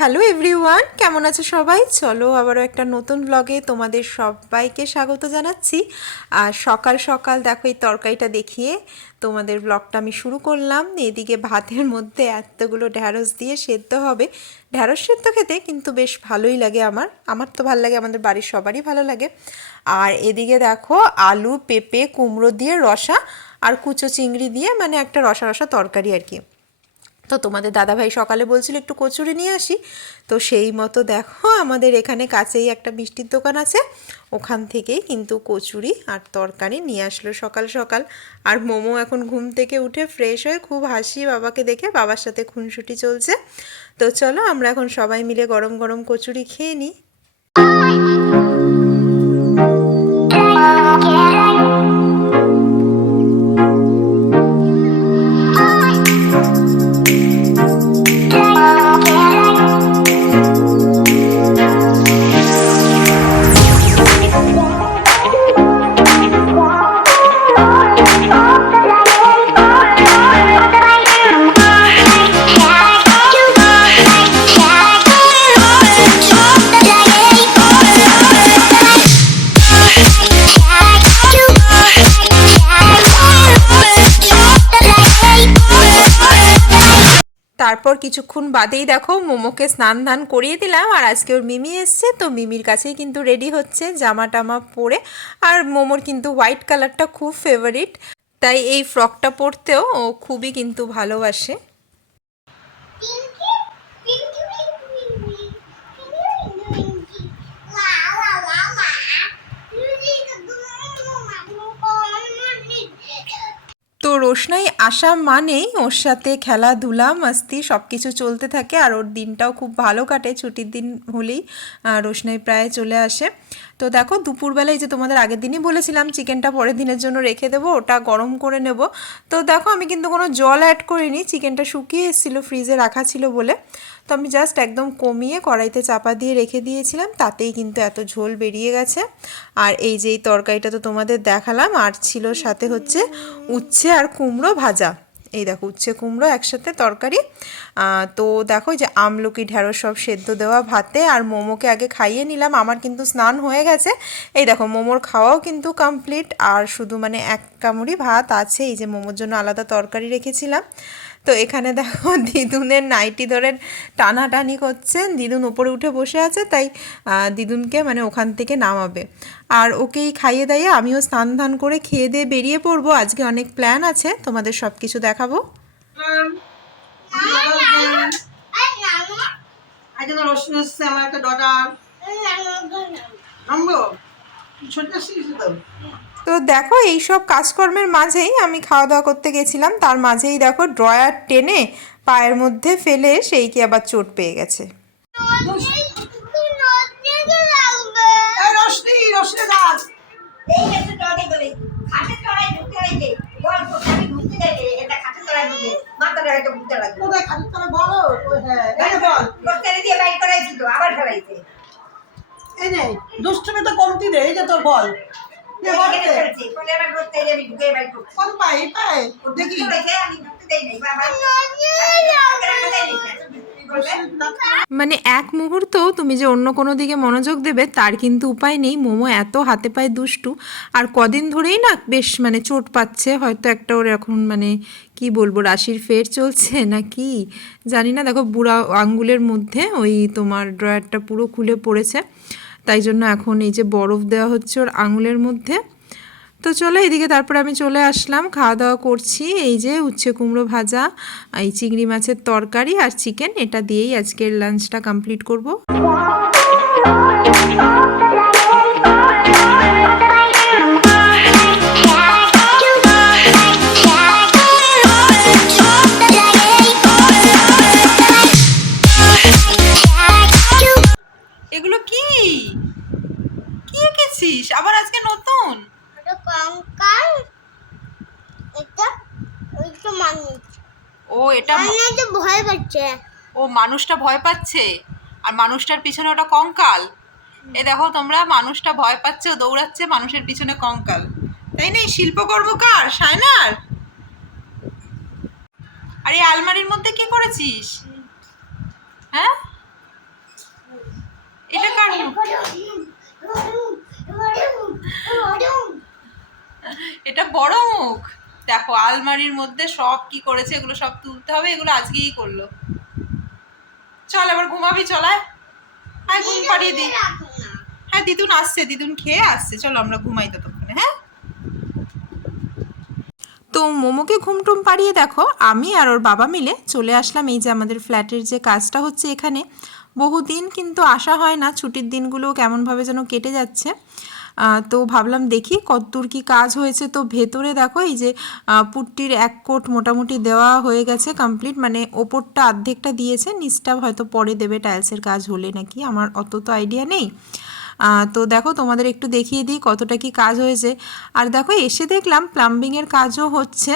Hello everyone কেমন আছে সবাই? চলো আবারও একটা নতুন ব্লগে তোমাদের সবাইকে স্বাগত জানাচ্ছি। আর সকাল সকাল দেখো এই তরকারিটা দেখিয়ে তোমাদের ব্লগটা আমি শুরু করলাম। এদিকে ভাতের মধ্যে এতগুলো ঢ্যাঁড়স দিয়ে সেদ্ধ হবে। ঢ্যাঁড়স সেদ্ধ খেতে কিন্তু বেশ ভালোই লাগে আমার। আমার তো ভালো লাগে, আমাদের বাড়ির সবারই ভালো লাগে। আর এদিকে দেখো আলু, পেঁপে, কুমড়ো দিয়ে রসা আর কুচো চিংড়ি দিয়ে মানে একটা রসা রসা তরকারি আর কি। তো তোমাদের দাদাভাই সকালে বলছিল, একটু কচুরি নিয়ে আসি। তো সেই মতো দেখো, আমাদের এখানে কাছেই একটা মিষ্টির দোকান আছে। ওখান থেকেই কিন্তু কচুরি আর তরকারি নিয়ে আসলো সকাল সকাল। আর মোমো এখন ঘুম থেকে উঠে ফ্রেশ হয়ে খুব হাসি বাবাকে দেখে বাবার সাথে খুনসুটি চলছে। তো চলো, আমরা এখন সবাই মিলে গরম গরম কচুরি খেয়ে নিই। তারপর কিছুক্ষণ বাদেই দেখো মোমোকে স্নান ধান করিয়ে দিলাম, আর আজকে ওর মিমি এসছে, তো মিমির কাছেই কিন্তু রেডি হচ্ছে জামা টামা পরে। আর মোমোর কিন্তু হোয়াইট কালারটা খুব ফেভারিট তাই এই ফ্রকটা পরতেও ও খুবই কিন্তু ভালোবাসে। তো রোশনাই আসা মানেই ওর সাথে খেলাধুলা, মাস্তি সব কিছু চলতে থাকে আর ওর দিনটাও খুব ভালো কাটে। ছুটির দিন হলেই রোশনাই প্রায় চলে আসে। তো দেখো, দুপুরবেলায় যে তোমাদের আগের দিনই বলেছিলাম, চিকেনটা পরের দিনের জন্য রেখে দেবো, ওটা গরম করে নেব। তো দেখো, আমি কিন্তু কোনো জল অ্যাড করিনি, চিকেনটা শুকিয়ে এসেছিল ফ্রিজে রাখা ছিল বলে। তো আমি জাস্ট একদম কমিয়ে কড়াইতে চাপা দিয়ে রেখে দিয়েছিলাম, তাতেই কিন্তু এত ঝোল বেরিয়ে গেছে। আর এই যে এই তরকারিটা তো তোমাদের দেখালাম, আর ছিল সাথে হচ্ছে উচ্ছে আর কুমড়ো ভাজা। এই দেখো, উচ্ছে, কুমড়ো একসাথে তরকারি। তো দেখো যে আমলকি, ঢেঁড়স সব সেদ্ধ দেওয়া ভাতে, আর মোমোকে আগে খাইয়ে নিলাম, আমার কিন্তু স্নান হয়ে গেছে। এই দেখো, মোমোর খাওয়াও কিন্তু কমপ্লিট আর শুধু মানে এক কামড়ি ভাত আছে, এই যে মোমোর জন্য আলাদা তরকারি রেখেছিলাম। তো এখানে দেখো দিদুনের নাইটি ধরে টানাটানি করছে দিদুন উপরে উঠে বসে আছে, তাই দিদুনকে মানে ওখান থেকে নামাবে। আর ওকেই খাইয়ে দাইয়ে আমিও স্নান ধান করে খেয়ে দিয়ে বেরিয়ে পড়ব। আজকে অনেক প্ল্যান আছে, তোমাদের সব কিছু দেখাবো আমার একটা ডটার ছোট তো দেখো এই সব কাজকর্মের মাঝেই আমি খাওয়া দাওয়া করতে গেছিলাম। তার মাঝেই দেখো ড্রয়ার টেনে পায়ের মধ্যে ফেলে সেই কি আবার চোট পেয়ে গেছে। হ্যাঁ দুষ্টুমি তো কমতি এই যে তোর বল। নে বল এখানে দে। ফেলছি ফলে আবার গোস্তারি আমি ঢুকে বাইর করছি কোন পাই পাই দেখি দেখি আমি ঢুকতে দেই নাই বাবা মানে এক মুহূর্ত তুমি যে অন্য কোনো দিকে মনোযোগ দেবে তার কিন্তু উপায় নেই। মোমো এত হাতে পায়ে দুষ্টু। আর কদিন ধরেই না বেশ মানে চোট পাচ্ছে। হয়তো একটা ওর এখন মানে কি বলব রাশির ফের চলছে না কি? জানি না। দেখো বুড়া আঙ্গুলের মধ্যে ওই তোমার ড্রয়ারটা পুরো খুলে পড়েছে। তাই জন্য এখন এই যে বরফ দেওয়া হচ্ছে ওর আঙুলের মধ্যে। তো চলো এদিকে তারপরে আমি চলে আসলাম, খাওয়া দাওয়া করছি। এই যে উচ্ছে কুমড়ো ভাজা, এই চিংড়ি মাছের তরকারি আর চিকেন, এটা দিয়েই আজকের লাঞ্চটা কমপ্লিট করব। আবার আজকে নতুন? কঙ্কাল ও এটা মানুষটা ভয় পাচ্ছে। ও মানুষটা ভয় পাচ্ছে? আর মানুষটার পিছনে ওটা কঙ্কাল? এ দেখো তোমরা মানুষটা ভয় পাচ্ছে ও দৌড়াচ্ছে মানুষের পিছনে কঙ্কাল। তাই নেই শিল্পকর্ম কার? সায়নার? আর এই আলমারির মধ্যে কি করেছিস? হ্যাঁ? এটা কার এটা বড় মুখ। দেখো, আলমারির মধ্যে সব কি করেছে, এগুলো সব তুলতে হবে, এগুলো আজকেই করল। চল আবার ঘুমাবি চলায় হ্যাঁ ঘুম পাঠিয়ে দি। হ্যাঁ দিদুন আসছে, দিদুন খেয়ে আসছে। চলো, আমরা ঘুমাই ততক্ষণে হ্যাঁ? তো মোমোকে ঘুমটুম পাড়িয়ে দেখো, আমি আর ওর বাবা মিলে চলে আসলাম এই যে আমাদের ফ্ল্যাটের যে কাজটা হচ্ছে এখানে। বহুদিন কিন্তু আসা হয় না, ছুটির দিনগুলো কেমনভাবে যেন কেটে যাচ্ছে। তো ভাবলাম দেখি কতদূর কি কাজ হয়েছে। তো ভেতরে দেখো এই যে পুটটির এক কোট মোটামুটি দেওয়া হয়ে গেছে কমপ্লিট মানে ওপরটা অর্ধেকটা দিয়েছে, নিচটা হয়তো পরে দেবে টাইলসের কাজ হলে নাকি, আমার অত তো আইডিয়া নেই। তো দেখো তোমাদের একটু দেখিয়ে দিই কতটা কি কাজ হয়েছে। আর দেখো এসে দেখলাম প্লাম্বিংয়ের কাজও হচ্ছে।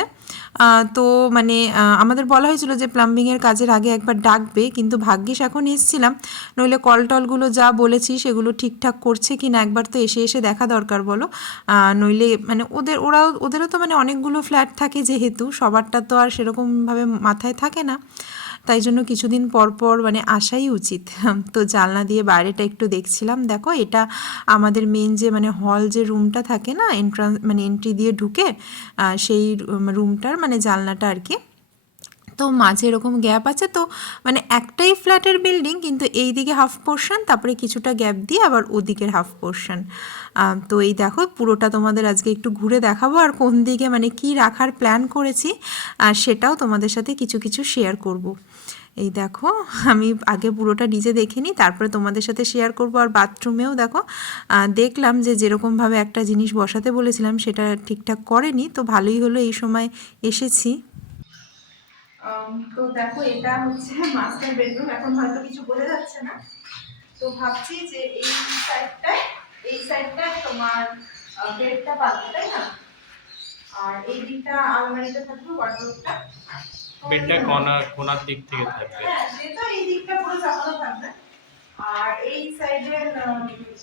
তো মানে আমাদের বলা হয়েছিল যে প্লাম্বিংয়ের কাজের আগে একবার ডাকবে, কিন্তু ভাগ্যিস এখন এসেছিলাম। নইলে কল টলগুলো যা বলেছি সেগুলো ঠিকঠাক করছে কি না একবার তো এসে এসে দেখা দরকার বলো। নইলে মানে ওদের, ওরাও, ওদেরও তো মানে অনেকগুলো ফ্ল্যাট থাকে যেহেতু, সবারটা তো আর সেরকমভাবে মাথায় থাকে না। তাই জন্য কিছুদিন পর পর মানে আসাই উচিত। তো জানলা দিয়ে বাইরেটা একটু দেখছিলাম। দেখো, এটা আমাদের মেন যে মানে হল যে রুমটা থাকে না এন্ট্রান্স মানে এন্ট্রি দিয়ে ঢুকে সেই রুমটার মানে জানলাটা আর কি। তো মাঝে এরকম গ্যাপ আছে। তো মানে একটাই ফ্ল্যাটের বিল্ডিং কিন্তু এই দিকে হাফ পোর্শন তারপরে কিছুটা গ্যাপ দিয়ে আবার ওদিকের হাফ পোর্শন তো এই দেখো, পুরোটা তোমাদের আজকে একটু ঘুরে দেখাবো, আর কোন দিকে মানে কি রাখার প্ল্যান করেছি, আর সেটাও তোমাদের সাথে কিছু কিছু শেয়ার করব। এই দেখো, আমি আগে পুরোটা নিজে দেখে নিই, তারপরে তোমাদের সাথে শেয়ার করব। আর বাথরুমেও দেখো দেখলাম যে যেরকমভাবে একটা জিনিস বসাতে বলেছিলাম, সেটা ঠিকঠাক করেনি। তো ভালোই হলো, এই সময় এসেছি। তো দেখো, এটা হচ্ছে মাস্টার বেডরুম এখন হয়তো কিছু বোঝা যাচ্ছে না। তো ভাবছি যে এই সাইডটায় এই সাইডটায় তোমার বেডটা পাবে, তাই না? আর এই দিকটা আলমারিতে থাকবে ওয়ার্ডরোবটা বেডটা কোনা কোনার দিক থেকে থাকবে। হ্যাঁ এই দিকটা পুরো চাপানো থাকবে, আর এই সাইডের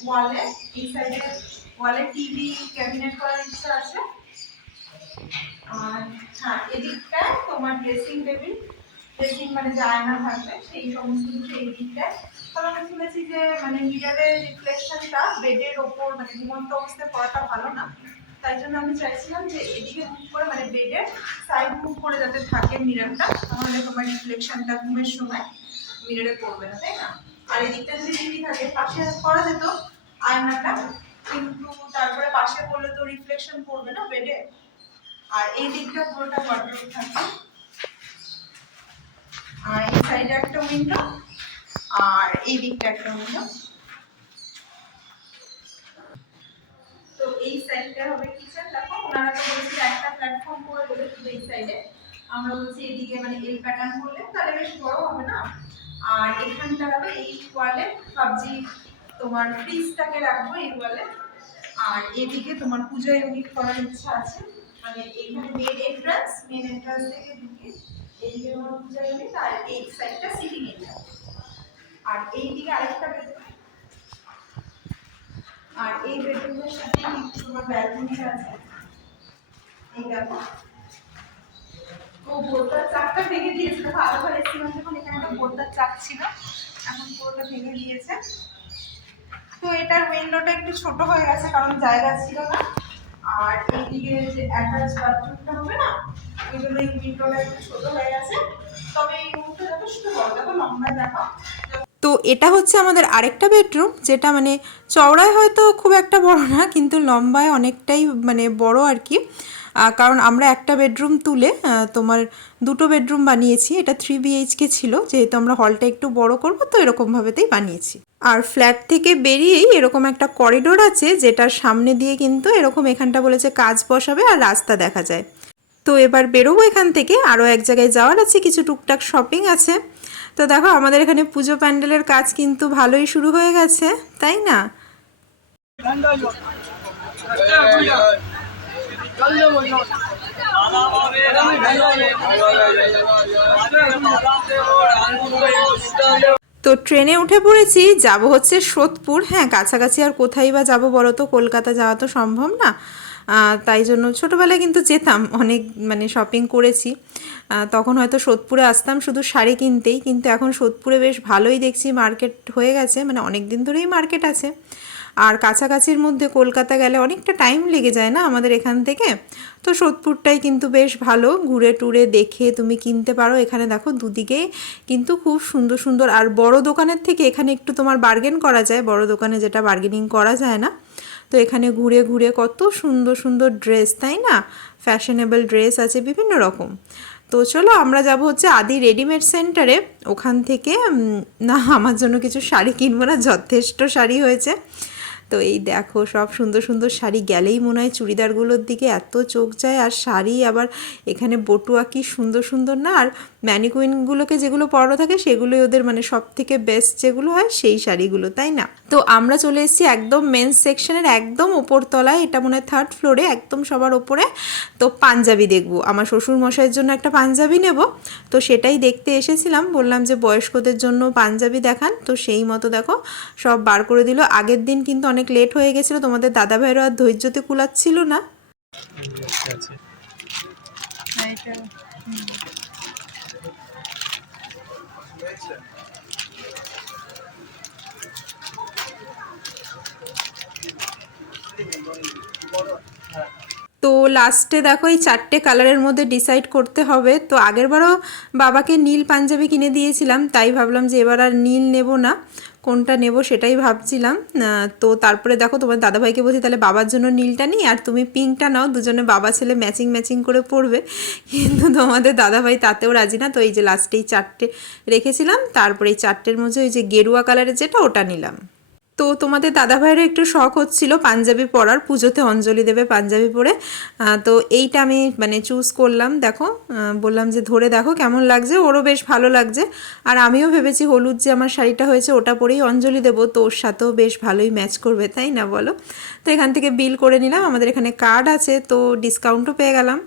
ওয়ালে এই সাইডের ওয়ালে টিভি ক্যাবিনেট করার ইচ্ছা আছে। আর হ্যাঁ এদিকটায় তোমার ড্রেসিং টেবিল ড্রেসিং মানে যে থাকবে, সেই সমস্ত কিছু এই দিকটায়। তবে আমি শুনেছি যে মানে মিরারের রিফ্লেকশনটা বেডের ওপর মানে ঘুমন্ত অবস্থায় পড়াটা ভালো না। তাই জন্য আমি চাইছিলাম যে এদিকে মুখ করে মানে বেডের সাইড মুখ করে যাতে থাকে মিরারটা তাহলে তোমার রিফ্লেকশনটা ঘুমের সময় মিরারে পড়বে না, তাই না? আর এদিকটা যদি টিভি থাকে, পাশে করা যেত আয়নাটা, কিন্তু তারপরে পাশে করলে তো রিফ্লেকশন পড়বে না বেডে আর এই দিকটা পুরোটা ওয়ার্ডরোব থাকবে। আর এই সাইডে একটা উইন্ডো আর এই দিকটা একটা উইন্ডো তো এই সাইডটা হবে কিচেন দেখো, ওনারা তো বলছিল একটা প্ল্যাটফর্ম করে দেবে শুধু এই সাইডে আমরা বলছি এদিকে মানে এল প্যাটার্ন করলে তাহলে বেশ বড় হবে না? আর এখানটা হবে এই ওয়ালে ভাবছি তোমার ফ্রিজটাকে রাখব এই ওয়ালে আর এদিকে তোমার পূজা ইউনিট করার ইচ্ছা আছে। মানে এইখানে মেন এন্ট্রান্স মেন এন্ট্রান্স থেকে ঢুকে এইদিকে তোমার পূজা ইউনিট আর এই সাইডটা সিটিং এরিয়া আর এইদিকে আরেকটা। আর এই বেডরুমের সাথে তোমার ব্যালকনি আছে। এই দেখো। ও চাকটা ভেঙে দিয়েছে দেখো এসেছিলাম যখন, এখানে একটা বোলটার চাক ছিল। এখন ভেঙে দিয়েছে। তো এটার উইন্ডোটা একটু ছোট হয়ে গেছে, কারণ জায়গা ছিল না। আর এইদিকে যে অ্যাটাচ বাথরুমটা হবে না, ওই জন্য এই উইন্ডোটা একটু ছোট হয়ে গেছে। তবে এই রুমটা যথেষ্ট বড়। দেখো লম্বায় দেখো। তো এটা হচ্ছে আমাদের আরেকটা বেডরুম যেটা মানে চওড়ায় হয়তো খুব একটা বড় না, কিন্তু লম্বায় অনেকটাই মানে বড় আর কি। কারণ আমরা একটা বেডরুম তুলে তোমার দুটো বেডরুম বানিয়েছি। এটা থ্রি বিএইচকে ছিল, যেহেতু আমরা হলটা একটু বড় করব, তো এরকমভাবেতেই বানিয়েছি। আর ফ্ল্যাট থেকে বেরিয়েই এরকম একটা করিডোর আছে, যেটার সামনে দিয়ে কিন্তু এরকম এখানটা বলেছে কাজ বসাবে আর রাস্তা দেখা যায়। তো এবার বেরোবো এখান থেকে। আরও এক জায়গায় যাওয়ার আছে, কিছু টুকটাক শপিং আছে। তো দেখো, আমাদের এখানে পুজো প্যান্ডেলের কাজ কিন্তু ভালোই শুরু হয়ে গেছে, তাই না? তো ট্রেনে উঠে পড়েছি, যাব হচ্ছে সোদপুর। হ্যাঁ কাছাকাছি আর কোথায় বা যাব বলো তো? কলকাতা যাওয়া তো সম্ভব না। তাই জন্য ছোটোবেলায় কিন্তু যেতাম, অনেক মানে শপিং করেছি। তখন হয়তো সোদপুরে আসতাম, শুধু শাড়ি কিনতেই, কিন্তু এখন সোদপুরে বেশ ভালোই দেখছি মার্কেট হয়ে গেছে মানে অনেক দিন ধরেই মার্কেট আছে। আর কাছাকাছির মধ্যে কলকাতা গেলে অনেকটা টাইম লেগে যায় না আমাদের এখান থেকে? তো সোদপুরটাই কিন্তু বেশ ভালো, ঘুরে টুরে দেখে তুমি কিনতে পারো। এখানে দেখো দুদিকে কিন্তু খুব সুন্দর সুন্দর, আর বড় দোকানের থেকে এখানে একটু তোমার বার্গেন করা যায়, বড় দোকানে যেটা বার্গেনিং করা যায় না। তো এখানে ঘুরে ঘুরে কত সুন্দর সুন্দর ড্রেস তাই না? ফ্যাশনেবল ড্রেস আছে, বিভিন্ন রকম। তো চলো আমরা যাব হচ্ছে আদি রেডিমেড সেন্টারে ওখান থেকে না, আমার জন্য কিছু শাড়ি কিনবো না, যথেষ্ট শাড়ি হয়েছে। তো এই দেখো, সব সুন্দর সুন্দর শাড়ি গেলেই মনে হয় চুড়িদারগুলোর দিকে এত চোখ যায়, আর শাড়ি আবার এখানে বটুয়া কি সুন্দর সুন্দর না, আর ম্যানিকুইনগুলোকে যেগুলো পরানো থাকে সেগুলোই ওদের মানে সব থেকে বেস্ট যেগুলো হয় সেই শাড়িগুলো তাই না? তো আমরা চলে এসেছি একদম মেন্স সেকশনের একদম ওপর তলায় এটা মনে হয় থার্ড ফ্লোরে একদম সবার ওপরে। তো পাঞ্জাবি দেখব। আমার শ্বশুর মশাইয়ের জন্য একটা পাঞ্জাবি নেব। তো সেটাই দেখতে এসেছিলাম। বললাম যে বয়স্কদের জন্য পাঞ্জাবি দেখান। তো সেই মতো দেখো সব বার করে দিল। আগের দিন কিন্তু অনেক লেট হয়ে গেছিল। তোমাদের দাদা ভাইয়েরও আর ধৈর্যতে কুলাচ্ছিল না। তো লাস্টে দেখো এই চারটে কালারের মধ্যে ডিসাইড করতে হবে। তো আগেরবারও বাবাকে নীল পাঞ্জাবি কিনে দিয়েছিলাম, তাই ভাবলাম যে এবার আর নীল নেব না। কোনটা নেব সেটাই ভাবছিলাম। তো তারপরে দেখো তোমার দাদাভাইকে বলছি, তাহলে বাবার জন্য নীলটা নিই আর তুমি পিঙ্কটা নাও, দুজনে বাবা ছেলে ম্যাচিং ম্যাচিং করে পড়বে কিন্তু তোমাদের দাদাভাই তাতেও রাজি না। তো এই যে লাস্টে এই চারটে রেখেছিলাম, তারপরে এই চারটের মধ্যে ওই যে গেরুয়া কালারের যেটা, ওটা নিলাম। তো তোমাদের দাদা ভাইয়েরও একটু শখ হচ্ছিল পাঞ্জাবি পরার, পুজোতে অঞ্জলি দেবে পাঞ্জাবি পরে। তো এইটা আমি মানে চুজ করলাম, দেখো। বললাম যে ধরে দেখো কেমন লাগছে, ওরও বেশ ভালো লাগছে। আর আমিও ভেবেছি হলুদ যে আমার শাড়িটা হয়েছে ওটা পরেই অঞ্জলি দেবো, তো ওর সাথেও বেশ ভালোই ম্যাচ করবে, তাই না বলো? তো এখান থেকে বিল করে নিলাম, আমাদের এখানে কার্ড আছে, তো ডিসকাউন্টও পেয়ে গেলাম।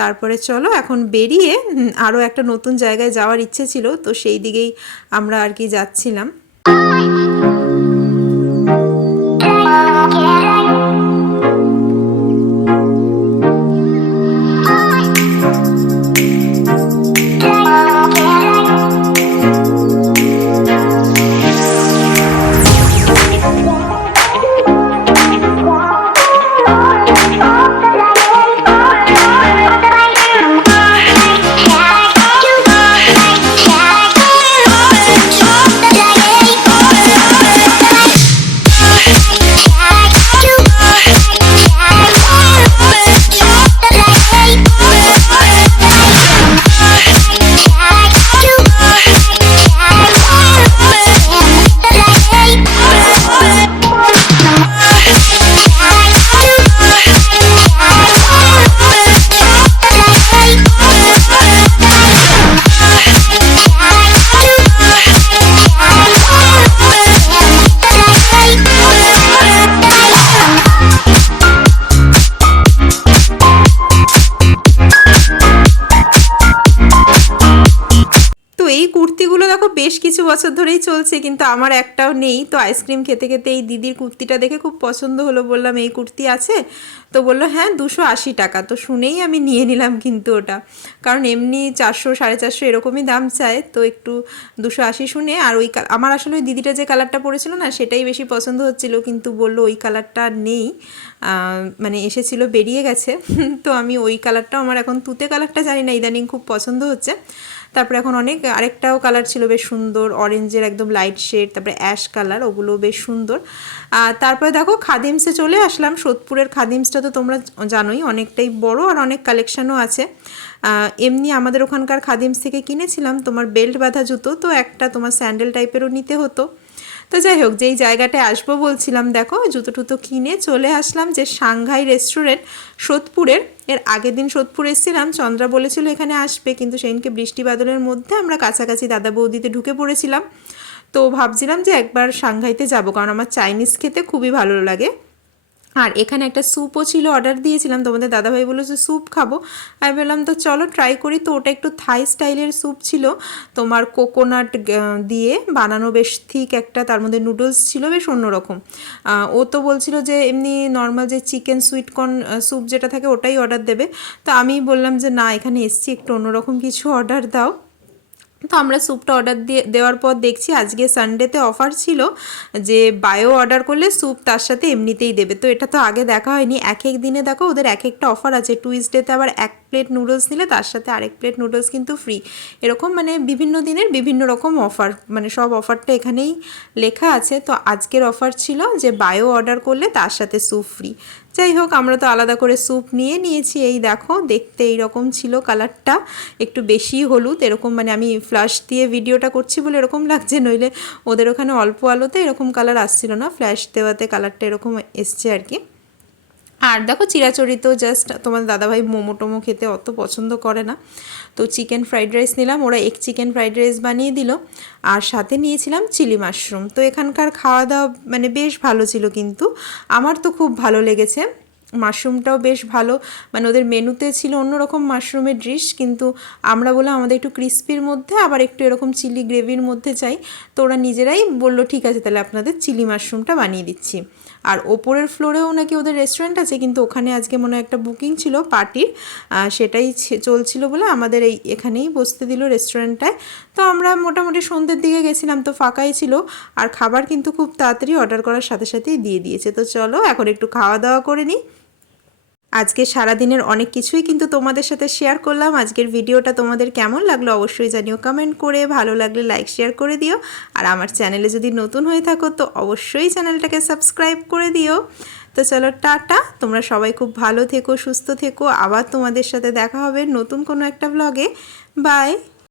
তারপরে চলো, এখন বেরিয়ে আরও একটা নতুন জায়গায় যাওয়ার ইচ্ছে ছিল, তো সেই দিকেই আমরা আর কি যাচ্ছিলাম। Okay. বছর ধরেই চলছে, কিন্তু আমার একটাও নেই। তো আইসক্রিম খেতে খেতে এই দিদির কুর্তিটা দেখে খুব পছন্দ হলো। বললাম, এই কুর্তি আছে? তো বলল হ্যাঁ দুশো আশি টাকা। তো শুনেই আমি নিয়ে নিলাম কিন্তু ওটা। কারণ এমনি চারশো, সাড়ে চারশো এরকমই দাম চায়। তো একটু দুশো আশি শুনে, আর ওই আমার আসলে ওই দিদিটা যে কালারটা পরেছিল না, সেটাই বেশি পছন্দ হচ্ছিল। কিন্তু বলল, ওই কালারটা নেই। মানে এসেছিল, বেরিয়ে গেছে। তো আমি ওই কালারটাও আমার এখন, তুতে কালারটা জানি না, ইদানিং খুব পছন্দ হচ্ছে। তারপরে এখন অনেক, আরেকটাও কালার ছিল বেশ সুন্দর অরেঞ্জের একদম লাইট শেড তারপরে অ্যাশ কালার ওগুলো বেশ সুন্দর। তারপরে দেখো খাদিমসে চলে আসলাম, সোদপুরের খাদিমসটা তো তোমরা জানোই, অনেকটাই বড় আর অনেক কালেকশানও আছে। এমনি আমাদের ওখানকার খাদিমস থেকে কিনেছিলাম, তোমার বেল্ট বাঁধা জুতো, তো একটা তোমার স্যান্ডেল টাইপেরও নিতে হতো। তো যাই হোক, যেই জায়গাটায় আসব বলছিলাম, দেখো জুতো টুতো কিনে চলে আসলাম যে সাংঘাই রেস্টুরেন্ট সোদপুরের। এর আগের দিন সোদপুর এসেছিলাম, চন্দ্রা বলেছিল এখানে আসবে, কিন্তু সেদিনকে বৃষ্টি বাদলের মধ্যে আমরা কাছাকাছি দাদা বৌদিতে ঢুকে পড়েছিলাম। তো ভাবছিলাম যে একবার সাংঘাইতে যাব, কারণ আমার চাইনিজ খেতে খুবই ভালো লাগে। আর এখানে একটা স্যুপও ছিল অর্ডার দিয়েছিলাম। তোমাদের দাদাভাই বলল যে স্যুপ খাব। আমি বললাম, তো চলো ট্রাই করি। তো ওটা একটু থাই স্টাইলের স্যুপ ছিল। তোমার কোকোনাট দিয়ে বানানো বেশ ঠিক একটা, তার মধ্যে নুডলস ছিল বেশ অন্যরকম। ও তো বলছিল যে, এমনি নর্মাল যে চিকেন সুইট কর্ন স্যুপ যেটা থাকে, ওটাই অর্ডার দেবে। তো আমি বললাম যে, না, এখানে এসছি, একটু অন্যরকম কিছু অর্ডার দাও। তো আমরা স্যুপটা অর্ডার দিয়ে, দেওয়ার পর দেখছি আজকে সানডেতে অফার ছিল যে বায়ো অর্ডার করলে স্যুপ তার সাথে এমনিতেই দেবে। তো এটা তো আগে দেখা হয়নি। এক এক দিনে দেখো ওদের এক একটা অফার আছে। টুইসডেতে আবার এক প্লেট নুডলস নিলে তার সাথে আরেক প্লেট নুডলস কিন্তু ফ্রি এরকম মানে বিভিন্ন দিনের বিভিন্ন রকম অফার মানে সব অফারটা এখানেই লেখা আছে। তো আজকের অফার ছিল যে বায়ো অর্ডার করলে তার সাথে স্যুপ ফ্রি যাই হোক, আমরা তো আলাদা করে স্যুপ নিয়ে নিয়েছি। এই দেখো, দেখতে এইরকম ছিল কালারটা একটু বেশি হলুদ, এরকম মানে আমি ফ্ল্যাশ দিয়ে ভিডিওটা করছি বলে এরকম লাগছে, নইলে ওদের ওখানে অল্প আলোতে এরকম কালার আসছিল না। ফ্ল্যাশ দেওয়াতে কালারটা এরকম এসছে আর কি। আর দেখো চিরাচরি তো জাস্ট তোমার দাদাভাই মোমো টোমো খেতে অত পছন্দ করে না। তো চিকেন ফ্রাইড রাইস নিলাম, ওরা এক চিকেন ফ্রাইড রাইস বানিয়ে দিল, আর সাথে নিয়েছিলাম চিলি মাশরুম তো এখানকার খাওয়া দাওয়া মানে বেশ ভালো ছিল কিন্তু, আমার তো খুব ভালো লেগেছে। মাশরুমটাও বেশ ভালো মানে ওদের মেনুতে ছিল অন্যরকম মাশরুমের ডিশ কিন্তু আমরা বলে আমাদের একটু ক্রিস্পির মধ্যে, আবার একটু এরকম চিলি গ্রেভির মধ্যে চাই। তো ওরা নিজেরাই বলল, ঠিক আছে, তাহলে আপনাদের চিলি মাশরুমটা বানিয়ে দিচ্ছি। আর ওপরের ফ্লোরেও নাকি ওদের রেস্টুরেন্ট আছে, কিন্তু ওখানে আজকে মনে হয় একটা বুকিং ছিল পার্টির সেটাই চলছিল বলে আমাদের এই এখানেই বসতে দিল রেস্টুরেন্টটায় তো আমরা মোটামুটি সন্ধ্যের দিকে গেছিলাম, তো ফাঁকাই ছিল, আর খাবার কিন্তু খুব তাড়াতাড়ি অর্ডার করার সাথে সাথেই দিয়ে দিয়েছে। তো চলো এখন একটু খাওয়া দাওয়া করে নিই। আজকে সারাদিনের অনেক কিছুই কিন্তু তোমাদের সাথে শেয়ার করলাম। আজকের ভিডিওটা তোমাদের কেমন লাগল অবশ্যই জানিও। কমেন্ট করে ভালো লাগলে লাইক শেয়ার করে দিও। আর আমার চ্যানেলে যদি নতুন হয়ে থাকো তো অবশ্যই চ্যানেলটাকে সাবস্ক্রাইব করে দিও। তো চলো টাটা। তোমরা সবাই খুব ভালো থেকো, সুস্থ থেকো। আবার তোমাদের সাথে দেখা হবে নতুন কোনো একটা ব্লগে বাই